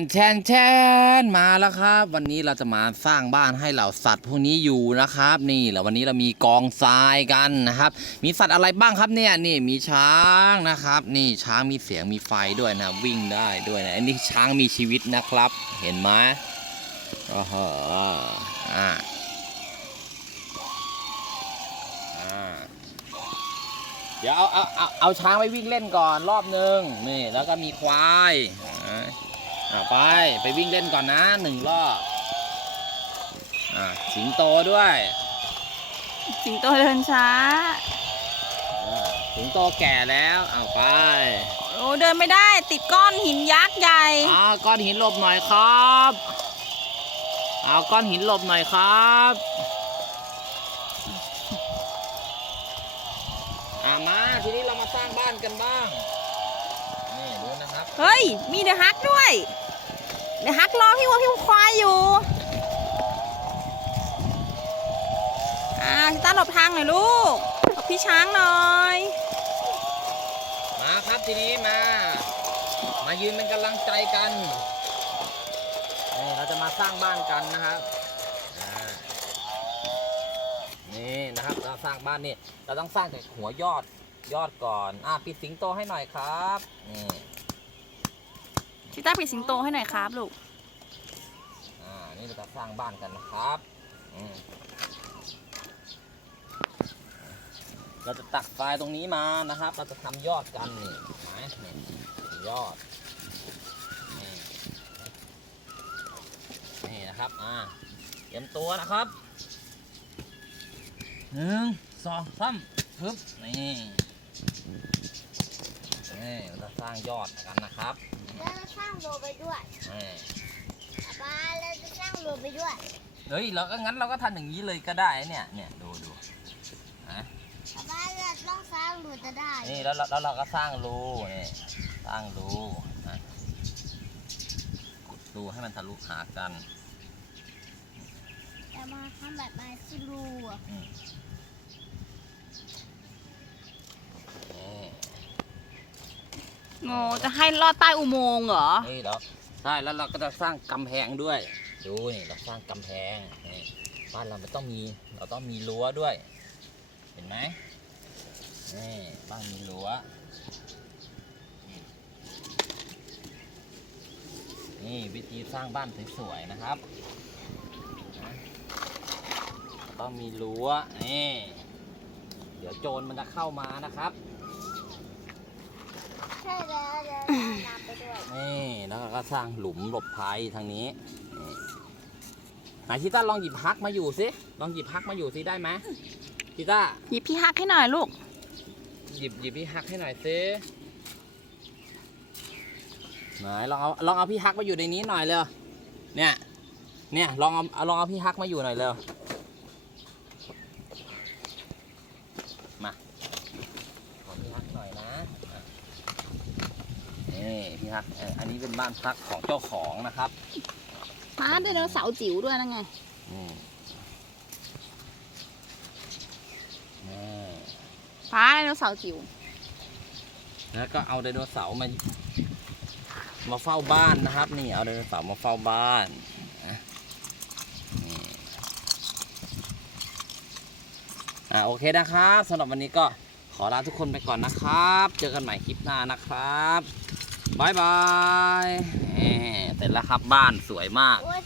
นแชนแชนมาแล้วครับ วันนี้เราจะมาสร้างบ้านให้เหล่าสัตว์พวกนี้อยู่นะครับ นี่แล้ววันนี้เรามีกองทรายกันนะครับ มีสัตว์อะไรบ้างครับเนี่ยนี่มีช้างนะครับ นี่ช้างมีเสียงมีไฟด้วยนะวิ่งได้ด้วยนะอันนี้ช้างมีชีวิตนะครับ เห็นไหมอ้โหอ่าอ่าเดี๋ยวเอาเอาเอาเอาช้างไปวิ่งเล่นก่อนรอบนึงนี่แล้วก็มีควาย อ่าเอาไปไปวิ่งเล่นก่อนนะหนึ่งรอบอ่าสิงโตด้วยสิงโตเดินช้าอ่าสิงโตแก่แล้วเอาไปโอ้เดินไม่ได้ติดก้อนหินยักษ์ใหญ่เอาก้อนหินหลบหน่อยครับเอาก้อนหินหลบหน่อยครับอ่ามาทีนี้เรามาสร้างบ้านกันบ้างนี่ดูนะครับ เฮ้ย มีเดอะฮักด้วย เดอะฮักรอพี่วัวพี่วัวควายอยู่อ่าชิต้าหลบทางหน่อยลูกหลบพี่ช้างหน่อย มาครับทีนี้มา มายืนเป็นกำลังใจกันนี่เราจะมาสร้างบ้านกันนะครับนี่นะครับเราสร้างบ้านนี่เราต้องสร้างจากหัวยอดยอดก่อนอะปิดสิงโตให้หน่อยครับนี่ ชิต้าปิดสิงโตให้หน่อยครับลูก อ่า นี่เราจะสร้างบ้านกันนะครับอืมเราจะตักทรายตรงนี้มานะครับ เราจะทำยอดกันนี่เห็นไหมนี่ยอด นี่นี่นะครับ อ่า เตรียมตัวนะครับหนึ่งสองสามปึ๊บนี่ นี่เราจะสร้างยอดกันนะครับ แล้วจะสร้างโลไปด้วยนี่ป้าแล้วจะสร้างโลไปด้วยเฮ้ยเราก็งั้นเราก็ทำอย่างนี้เลยก็ได้เนี่ยเนี่ยดูดูนะป้าเราต้องสร้างโลจะได้นี่แล้วเราแล้วเราก็สร้างรูนี่สร้างรูนะขุดรูให้มันทะลุหากันแต่มาทำแบบไม้ซิลูอะ อืม โง่จะให้ลอดใต้อุโมงค์เหรอ นี่เราใช่แล้วเราก็จะสร้างกำแพงด้วย ดูนี่เราสร้างกำแพงนี่บ้านเราไม่ต้องมีเราต้องมีรั้วด้วย เห็นไหมนี่บ้านมีรั้วนี่วิธีสร้างบ้านสวยๆนะครับ ต้องมีรั้วนี่เดี๋ยวโจรมันจะเข้ามานะครับ ใช่แล้วแล้วน้ำไปด้วยนี่แล้วก็สร้างหลุมหลบภัยทางนี้นี่ไหนชิต้าลองหยิบฮักมาอยู่สิลองหยิบฮักมาอยู่สิได้ไหมชิต้าหยิบพี่ฮักให้หน่อยลูก หยิบหยิบพี่ฮักให้หน่อยสิไหนลองเอาลองเอาพี่ฮักมาอยู่ในนี้หน่อยเร็วเนี่ยเนี่ยลองเอาเอาลองเอาพี่ฮักมาอยู่หน่อยเร็วมาขอพี่ฮักหน่อยนะอะ นี่พี่ฮักเอ่ออันนี้เป็นบ้านพักของเจ้าของนะครับม้าไดโนเสาร์จิ๋วด้วยนะไงอืมนี่ฟ้าไดโนเสาร์จิ๋วแล้วก็เอาไดโนเสาร์มา มาเฝ้าบ้านนะครับ นี่เอาไดโนเสาร์มาเฝ้าบ้านนะนี่อ่าโอเคนะครับสำหรับวันนี้ก็ขอลาทุกคนไปก่อนนะครับ เจอกันใหม่คลิปหน้านะครับ บายบายเสร็จแล้วครับบ้านสวยมาก โอ้ย